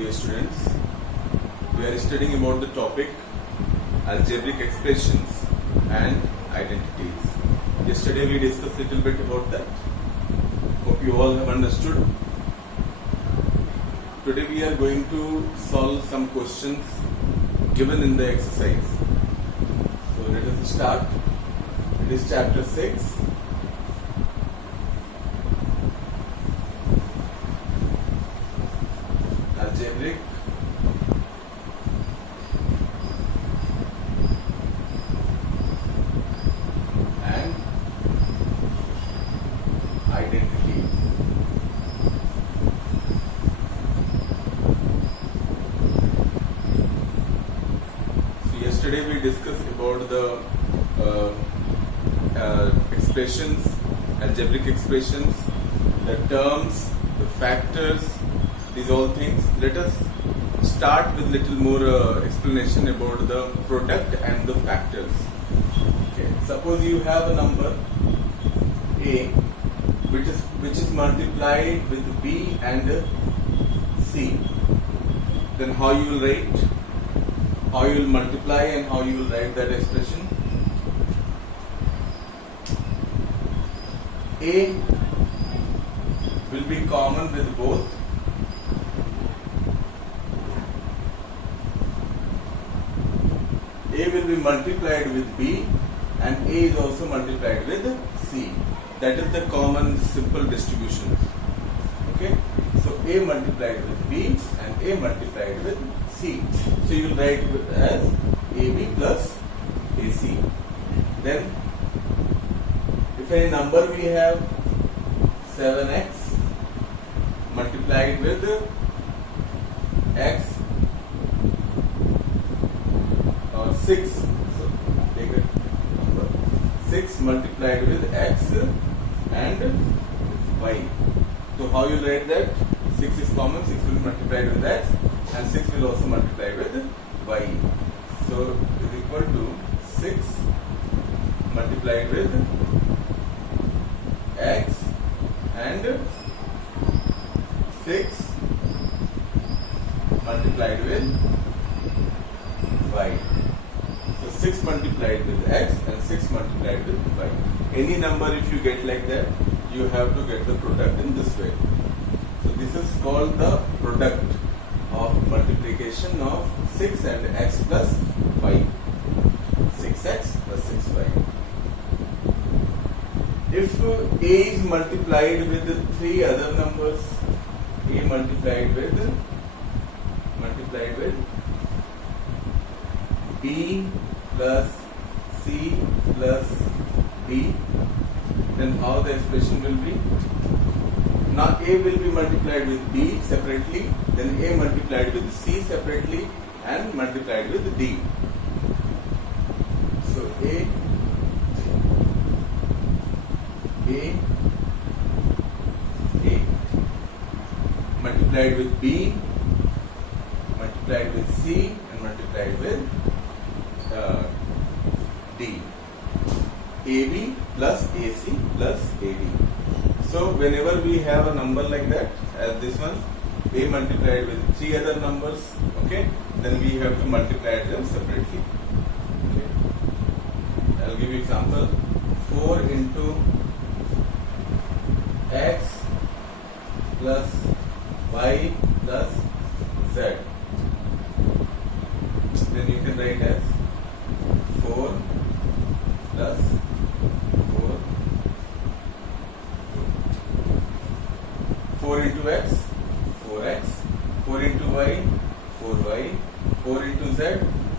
dear students. We are studying about the topic algebraic expressions and identities. Yesterday we discussed a little bit about that. Hope you all have understood. Today we are going to solve some questions given in the exercise. So let us start. It is chapter 6. Algebraic and identity. So yesterday we discussed about the expressions, algebraic expressions, the terms, the factors, these all things. Let us start with little more explanation about the product and the factors. Okay. Suppose you have a number A which is multiplied with B and C. Then how you will write? How you will multiply and how you will write that expression? A will be common with both. A will be multiplied with B and A is also multiplied with C. That is the common simple distribution. Okay. So A multiplied with B and A multiplied with C. So you will write as AB plus AC. Then if any number we have 7x multiplied with x or 6, so take a number 6 multiplied with x and y. So how you write that? 6 is common, 6 will be multiplied with x and 6 will also multiply with y. So is equal to 6 multiplied with x and 6 multiplied with y. So 6 multiplied with x and 6 multiplied with y. Any number if you get like that, you have to get the product in this way. So this is called the product of multiplication of 6 and x plus y. 6x plus 6y. If A is multiplied with 3 other numbers, A multiplied with B plus C plus D, then how the expression will be? Now A will be multiplied with B separately, then A multiplied with C separately and multiplied with D. So A multiplied with B, multiplied with C and multiplied with D. AB plus AC plus AD. So whenever we have a number like that, as this one, A multiplied with 3 other numbers, okay, then we have to multiply them separately. Okay. I'll give you example. 4 into x plus y plus z. Then you can write as 4 plus 4 into x, 4x, 4 into y, 4y, 4 into z,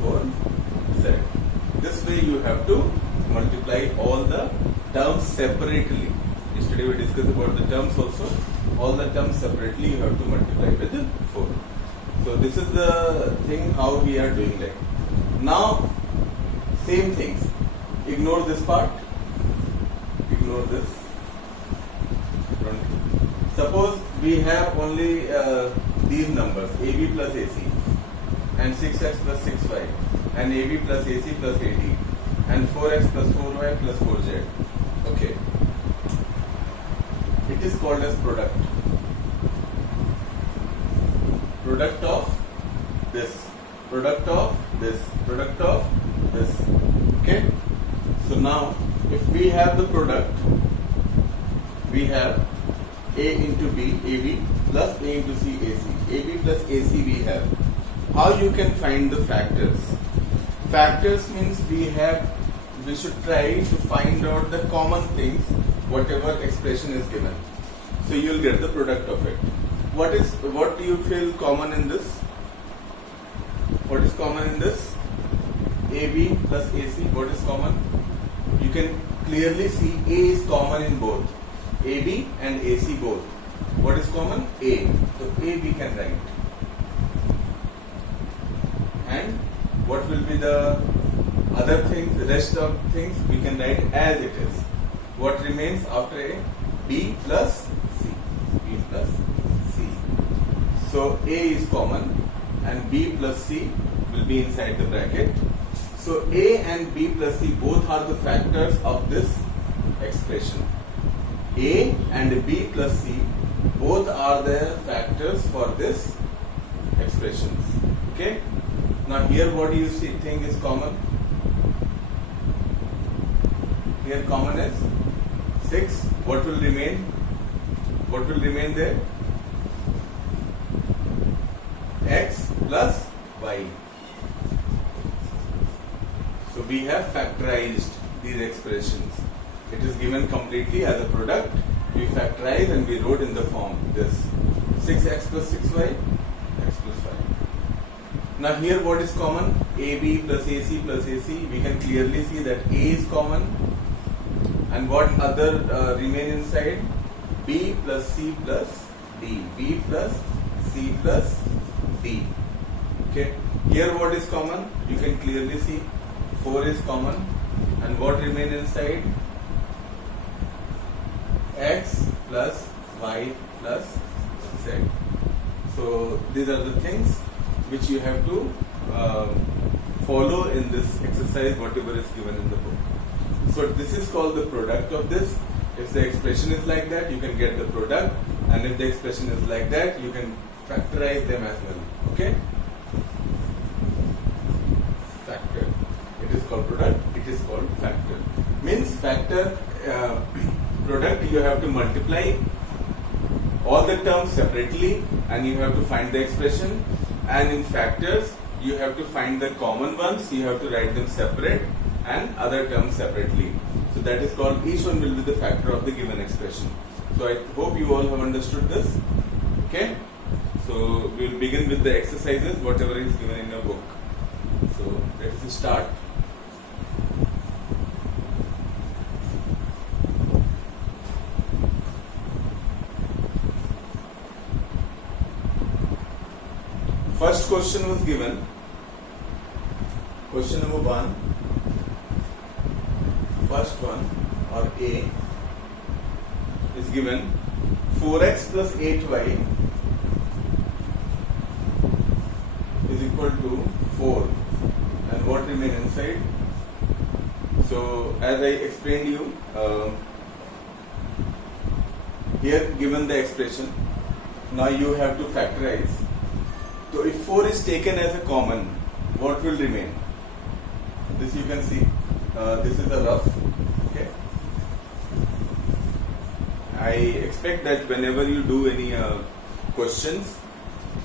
4z. This way you have to multiply all the terms separately. Yesterday we discussed about the terms also. All the terms separately you have to multiply with 4. So this is the thing how we are doing like. Now same things. Ignore this part. Ignore this. Suppose we have only these numbers AB plus AC and 6x plus 6y and AB plus AC plus AD and 4x plus 4y plus 4z. Okay. It is called as product. product of this, product of this, product of this. Okay. So now if we have the product, we have A into B, AB plus A into C, AC. AB plus AC we have. How you can find the factors? Factors means we should try to find out the common things, whatever expression is given. So you will get the product of it. What do you feel common in this? What is common in this? AB plus AC, what is common? You can clearly see A is common in both. AB and AC both. What is common? A. So A we can write. And what will be the other things, the rest of things we can write as it is. What remains after A? B plus C. B plus C. So A is common and B plus C will be inside the bracket. So A and B plus C both are the factors of this expression. A and B plus C both are the factors for this expressions. Okay. Now here what do you think is common? Here common is 6. What will remain? What will remain there? X plus Y. So we have factorized these expressions. It is given completely as a product. We factorize and we wrote in the form this 6x plus 6y, x plus y. Now here what is common? AB plus AC plus AC. We can clearly see that A is common. And what other remain inside? B plus C plus D. B plus C plus D. Okay. Here what is common? You can clearly see 4 is common. And what remain inside? X plus Y plus Z. So these are the things which you have to follow in this exercise, whatever is given in the book. So this is called the product of this. If the expression is like that, you can get the product, and if the expression is like that, you can factorize them as well. Okay? Factor. It is called product. It is called factor. Means factor product, you have to multiply all the terms separately and you have to find the expression, and in factors you have to find the common ones, you have to write them separate and other terms separately. So that is called, each one will be the factor of the given expression. So I hope you all have understood this. Okay, so we will begin with the exercises, whatever is given in your book. So let us start. First question was given, question number 1, first one or A is given 4x plus 8y is equal to 4, and what remain inside? So as I explained you, here given the expression, now you have to factorize. So if 4 is taken as a common, what will remain? This you can see. This is a rough. Okay. I expect that whenever you do any questions,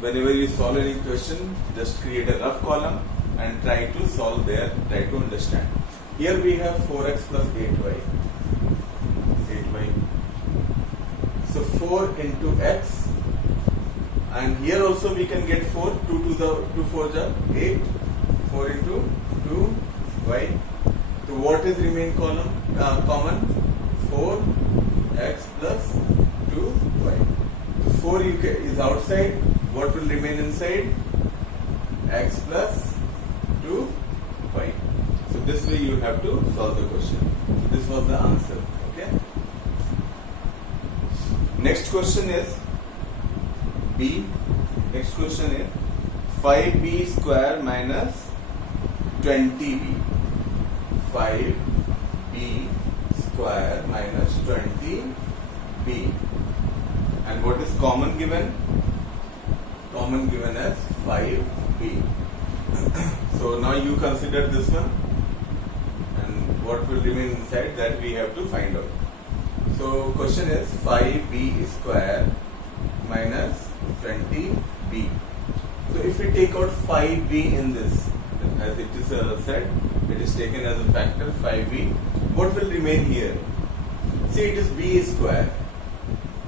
whenever you solve any question, just create a rough column and try to solve there, try to understand. Here we have 4x plus 8y. 8y. So 4 into x. And here also we can get 4, 2 4 are 8, 4 into 2y. So what is remain common? 4x plus 2y. So 4 is outside. What will remain inside? X plus 2y. So this way you have to solve the question. So this was the answer. Okay. Next question is B. Next question is 5b square minus 20b. 5b square minus 20b. And what is common given? common given as 5b. So now you consider this one, and what will remain inside, that we have to find out. So question is 5b square minus 20b. So if we take out 5b in this, as it is said, it is taken as a factor 5b. What will remain here? See, it is b square.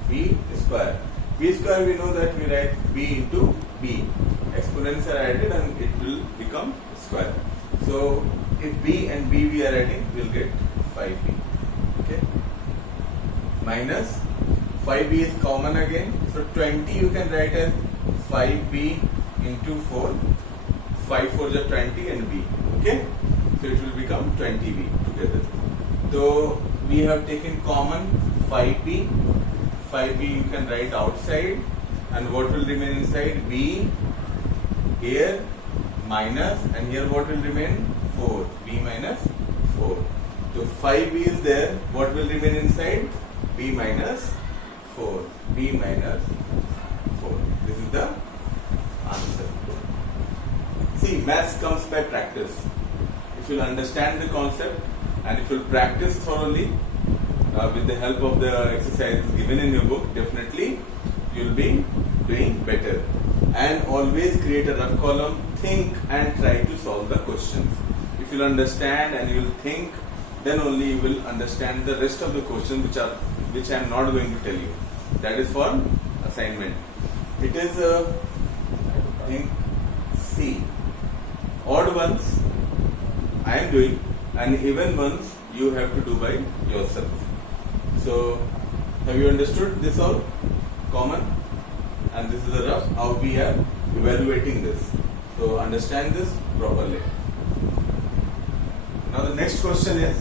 B square. B square, we know that we write b into b. Exponents are added and it will become square. So if b and b we are adding, we will get 5b. Okay. Minus 5b is common again. So 20 you can write as 5b into 4. 5 4 is 20 and b. Okay. So it will become 20b together. So we have taken common 5b. 5b you can write outside, and what will remain inside? B here minus, and here what will remain? 4. B minus 4. So 5b is there. What will remain inside? B minus 4. B minus 4. This is the answer. See, maths comes by practice. If you understand the concept and if you practice thoroughly with the help of the exercises given in your book, definitely you will be doing better. And always create a rough column, think and try to solve the questions. If you will understand and you will think, then only you will understand the rest of the questions which I am not going to tell you. That is for assignment. It is I think C. Odd ones I am doing, and even ones you have to do by yourself. So have you understood this all? Common, and this is the rough how we are evaluating this. So understand this properly. Now the next question is,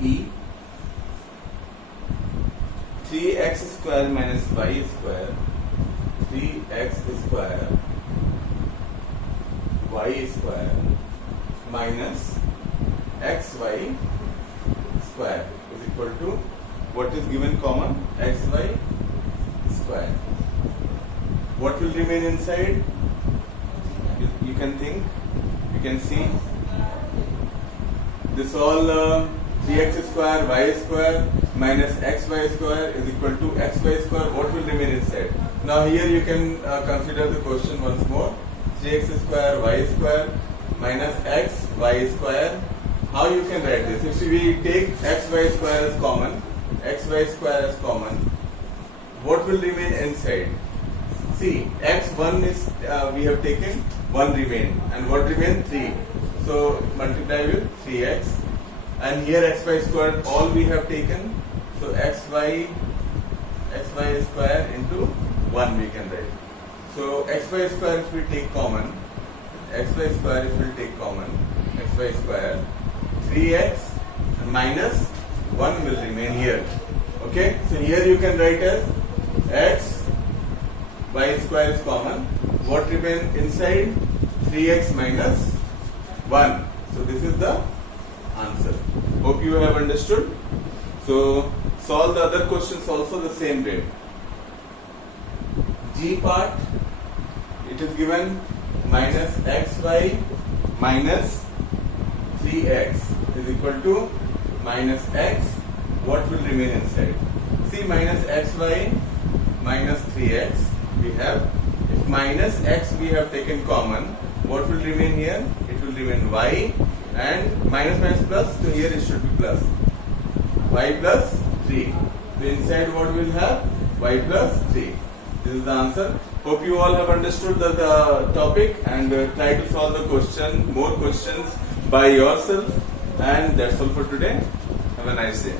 E. 3x square minus y square, 3x square y square minus xy square is equal to, what is given common? Xy square. What will remain inside? You can think, you can see this all 3x square y square minus xy square is equal to xy square. What will remain inside? Now here you can consider the question once more. 3x square y square minus xy square. How you can write this? If we take xy square as common, what will remain inside? See, x1 is we have taken 1 remain, and what remain? 3. So multiply with 3x, and here xy square all we have taken. So xy square into 1 we can write. So xy square if we take common, xy square 3x minus 1 will remain here. Okay, so here you can write as x y square is common. What remain inside? 3x minus 1. So this is the answer. Hope you have understood. So solve the other questions also the same way. G part, it is given minus xy minus 3x is equal to minus x. What will remain inside? See, minus xy minus 3x we have. If minus x we have taken common, what will remain here? It will remain y, and minus plus, so here it should be plus. Y plus 3. So inside what we will have? Y plus 3. This is the answer. Hope you all have understood the topic, and try to solve the more questions by yourself. And that's all for today. Have a nice day.